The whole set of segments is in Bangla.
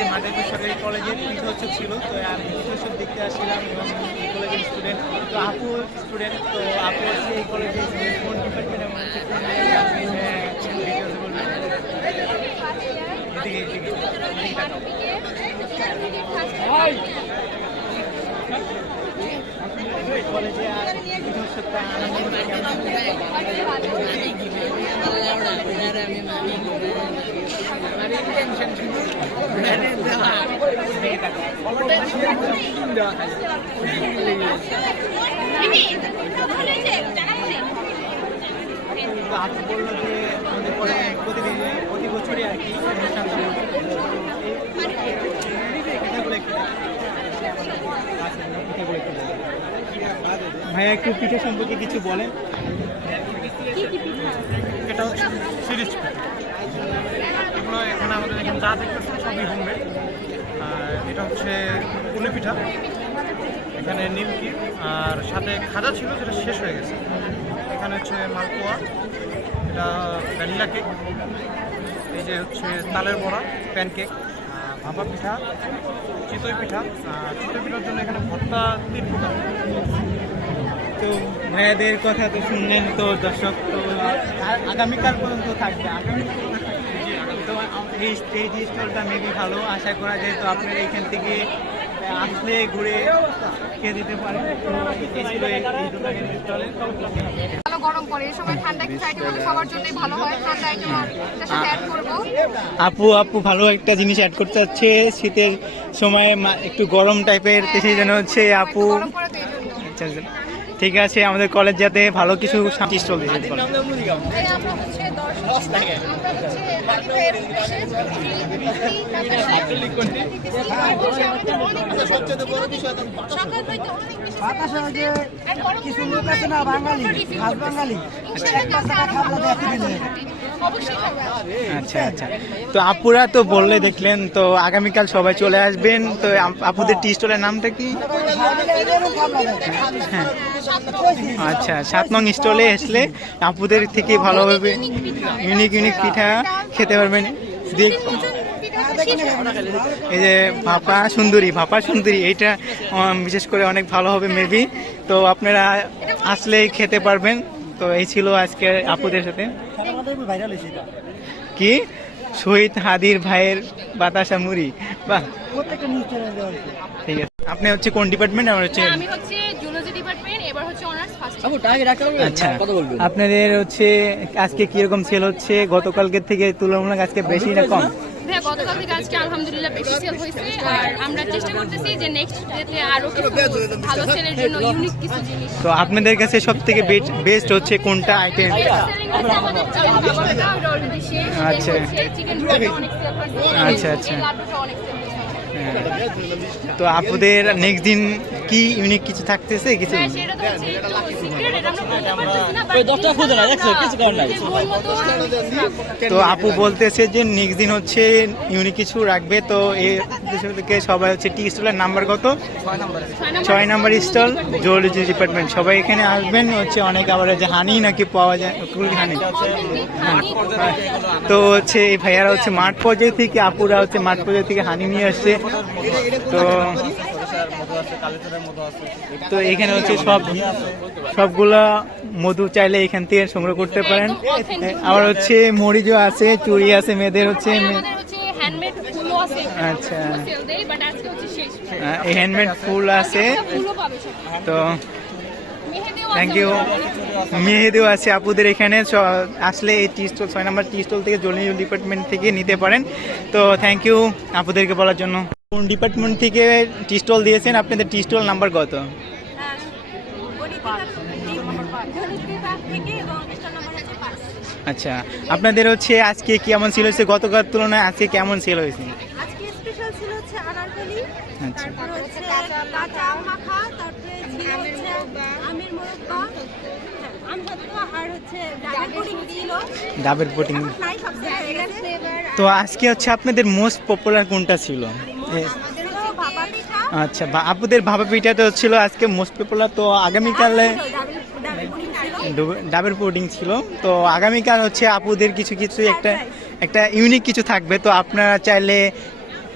আজকে মাঠে সরকারি কলেজের কৃষোৎসব ছিল তো আমি কৃষোৎসব দেখতে আসছিলাম এবং এই কলেজের স্টুডেন্ট তো আপু স্টুডেন্ট তো আপু হচ্ছে এই কলেজে কোন ডিপার্টমেন্ট এবং হচ্ছে কোন হ্যাঁ? এদিকে এদিকে আপু বলল যে আমাদের প্রতিদিন প্রতি বছরই আর কি অনুষ্ঠান হয়। এই পিঠাগুলো একটু দেখাও। আচ্ছা, পিঠাগুলো একটু দেখাও। ভাইয়া একটু পিঠে সম্পর্কে কিছু বলেন। এটা হচ্ছে সিরিজ এগুলো এখানে আমাদের এখানে যা দেখতেছেন সবই হোমমেড এটা হচ্ছে পুলি পিঠা। এখানে নিমকি। আর সাথে খাজা ছিল যেটা শেষ হয়ে গেছে। এখানে হচ্ছে মালপোয়া। এটা ভ্যানিলা কেক। এই যে হচ্ছে তালের বড়া প্যানকেক ভাপা পিঠা চিতই পিঠা। চিতই পিঠার জন্য এখানে ভর্তা তিন প্রকার। তো ভাইয়াদের কথা তো শুনলেন তো দর্শক তো আগামীকাল পর্যন্ত থাকবে আগামী তো এই স্টেজ স্টলটা মেবি ভালো আশা করা যায় তো আপনারা এখান থেকে আসলে ঘুরে খেয়ে দিতে পারেন। তো এই ছিল এই এই দোকানের স্টলে ভালো গরম পড়ে এই সময় ঠান্ডা কিছু আইটেম হলে সবার জন্যই ভালো হয় ঠান্ডা আইটেম সাথে অ্যাড করব। আপু আপু ভালো একটা জিনিস অ্যাড করতে হচ্ছে শীতের সময় মা- একটু গরম টাইপের সেই জন্য হচ্ছে আপু। আচ্ছা, আচ্ছা। ঠিক আছে আমাদের কলেজ যাতে ভালো কিছু হইতে অনেক বেশি কিছু লোক আছে না বাঙালি বাঙালি। আচ্ছা আচ্ছা। তো আপুরা তো বললে দেখলেন, তো আগামীকাল সবাই চলে আসবেন। তো আপ- আপুদের টি স্টলের নামটা কি? হ্যাঁ। আচ্ছা সাত নং স্টলে আসলে আপুদের থেকে ভালোভাবে ইউনিক ইউনিক পিঠা খেতে পারবেন। এই যে ভাপা সুন্দরী ভাপা সুন্দরী, এইটা বিশেষ করে অনেক ভালো হবে মেবি তো আপনারা আসলেই খেতে পারবেন। তো এই ছিল আজকে আপুদের সাথে। কি? শহীদ হাদির ভাইয়ের বাতাসা মুড়ি। বাহ। ঠিক আছে। আপনি হচ্ছে কোন ডিপার্টমেন্ট আমার হচ্ছে আমি হচ্ছে জুলজি ডিপার্টমেন্ট এবার হচ্ছে অনার্স ফার্স্ট আচ্ছা। আপনাদের হচ্ছে আজকে কীরকম সেল হচ্ছে? গতকালকে থেকে তুলনামূলক আজকে বেশি না কম? হ্যাঁ গতকাল থেকে আজকে আলহামদুলিল্লাহ বেশি সেল হয়েছে। আর আমরা চেষ্টা করতেছি যে নেক্সট ডেতে আরও কিছু ভালো সেলের জন্য ইউনিক কিছু জিনিস। তো আপনাদের কাছে সব থেকে বেস্ট হচ্ছে কোনটা আইটেম আচ্ছা। আচ্ছা, আচ্ছা। হয়েছে। তো আপুদের নেক্সট দিন কি ইউনিক কিছু থাকতেছে কিছু হ্যাঁ তো আপু বলতেছে যে নেক্সট দিন হচ্ছে ইউনিক কিছু রাখবে তো থেকে সবাই হচ্ছে টি স্টলের নাম্বার কত ছয় নাম্বার স্টল জুওলজি ডিপার্টমেন্ট সবাই এখানে আসবেন হচ্ছে অনেক আবার যে হানি নাকি পাওয়া যায় হানি তো হচ্ছে এই ভাইয়ারা হচ্ছে মাঠ পর্যায়ে থেকে আপুরা হচ্ছে মাঠ পর্যায়ে থেকে হানি নিয়ে আসছে তো তো এখানে হচ্ছে সব সবগুলা মধু চাইলে এখান থেকে সংগ্রহ করতে পারেন। আবার হচ্ছে মরিচও আছে চুড়ি আছে মেয়েদের হচ্ছে আছে আচ্ছা। হ্যান্ডমেড ফুল। আছে। ফুলও পাবে সব। তো থ্যাংক ইউ। মেহেদিও আছে আপুদের এখানে স- আসলে এই টি স্টল ছয় নম্বর টি স্টল থেকে জলি ডিপার্টমেন্ট থেকে নিতে পারেন। তো থ্যাংক ইউ আপুদেরকে বলার জন্য। কোন ডিপার্টমেন্ট থেকে টি স্টল দিয়েছেন? আপনাদের টি স্টল নাম্বার কত? আচ্ছা আপনাদের হচ্ছে আজকে কেমন সেল হয়েছে? গতকাল তুলনায় আজকে কেমন সেল হয়েছে? আচ্ছা। ডাবের পুটিং তো আজকে হচ্ছে আপনাদের মোস্ট পপুলার কোনটা ছিল? ভাপা আচ্ছা আপুদের ভাবা পিঠা তো ছিল আজকে মোস্ট পপুলার তো আগামীকালে ডাবের পুডিং ছিল। তো আগামীকাল হচ্ছে আপুদের কিছু কিছু একটা একটা ইউনিক কিছু থাকবে। তো আপনারা চাইলে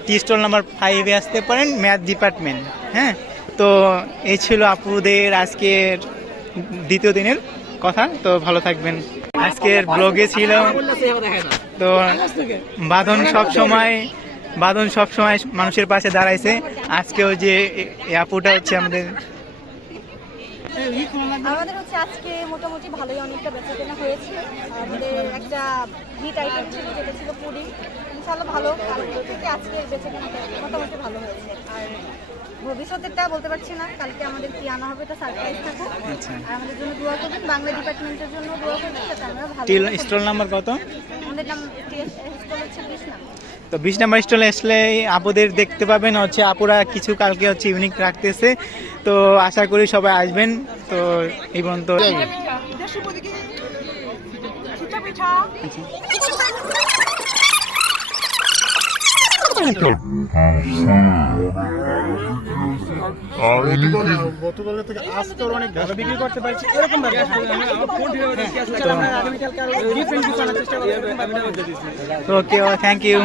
টি স্টল নাম্বার ফাইভে আসতে পারেন ম্যাথ ডিপার্টমেন্ট হ্যাঁ? তো এই ছিল আপুদের আজকের দ্বিতীয় দিনের কথা। তো ভালো থাকবেন। আজকের ব্লগে ছিল, তো বাঁধন সব সময় বাঁধন সব সময় মানুষের পাশে দাঁড়াইছে। আজকেও যে আপুটা হচ্ছে আমাদের। আমাদের হচ্ছে আজকে মোটামুটি ভালোই অনেকটা বেচা কেনা হয়েছে। আমাদের একটা হিট আইটেম ছিল যেটা ছিল পুরি ইনশাল্লাহ ভালো। কালকে থেকে আজকে বেচা কেনা মোটামুটি ভালো হয়েছে। আর ভবিষ্যতেরটা বলতে পারছি না। কালকে আমাদের কি আনা হবে এটা সারপ্রাইজ থাকুক আচ্ছা। আর আমাদের জন্য দোয়া করবেন। বাংলা ডিপার্টমেন্টের জন্য দোয়া করবেন যাতে আমরা ভালো স্টল নাম্বার কত? আমাদের নাম তো বিশ নাম্বার স্টলে আসলে আপুদের দেখতে পাবেন হচ্ছে আপুরা কিছু কালকে হচ্ছে ইউনিক রাখতেছে। তো আশা করি সবাই আসবেন। তো এই পর্যন্ত। ব্যাপার ওকে থ্যাংক ইউ